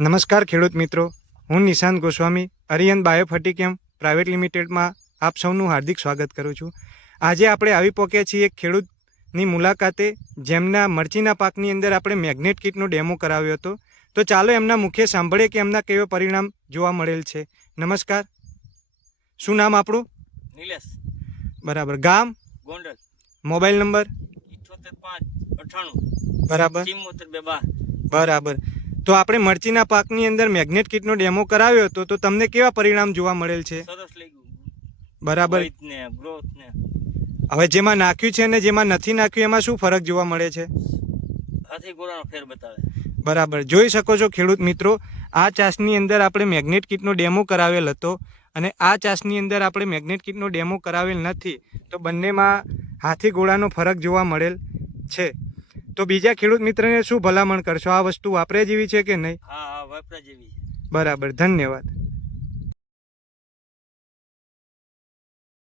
નમસ્કાર ખેડૂત મિત્રો, હું નિશાંત ગોસ્વામી અરિયન બાયોફર્ટિકેમ પ્રાઇવેટ લિમિટેડમાં આપ સૌનું હાર્દિક સ્વાગત કરું છું. આજે આપણે આવી પહોંચ્યા છીએ એક ખેડૂતની મુલાકાતે, જેમના મરચીના પાકની અંદર આપણે મેગ્નેટ કીટનો ડેમો કરાવ્યો હતો. તો ચાલો એમના મુખે સાંભળીએ કે એમના કેવો પરિણામ જોવા મળેલ છે. નમસ્કાર, શું નામ આપણું? નિલેશ. બરાબર. ગામ? ગોંડલ. Mobile number? 78 5 98 બરાબર 74 બરાબર. તો આપણે મરચીના પાકની અંદર મેગ્નેટ કીટનો ડેમો કરાવ્યો હતો, તો તમને કેવા પરિણામ જોવા મળેલ છે? સરસ લાગ્યું. બરાબર. ને ગ્રોથ ને હવે જેમાં નાખ્યું છે અને જેમાં નથી નાખ્યું એમાં શું ફરક જોવા મળે છે? હાથી ગોળાનો ફેર બતાવે. બરાબર. જોઈ શકો છો ખેડૂત મિત્રો, આ ચાસની અંદર આપણે મેગ્નેટ કીટનો ડેમો કરાવેલ હતો અને આ ચાસની અંદર આપણે મેગ્નેટ કીટનો ડેમો કરાવેલ નથી. તો બંનેમાં હાથી ગોળાનો ફરક જોવા મળેલ છે. તો બીજા ખેડૂત મિત્રને શું ભલામણ કરશો? આ વસ્તુ વાપર્યા જેવી છે કે નહીં? હા વાપરા જેવી છે. બરાબર. ધન્યવાદ.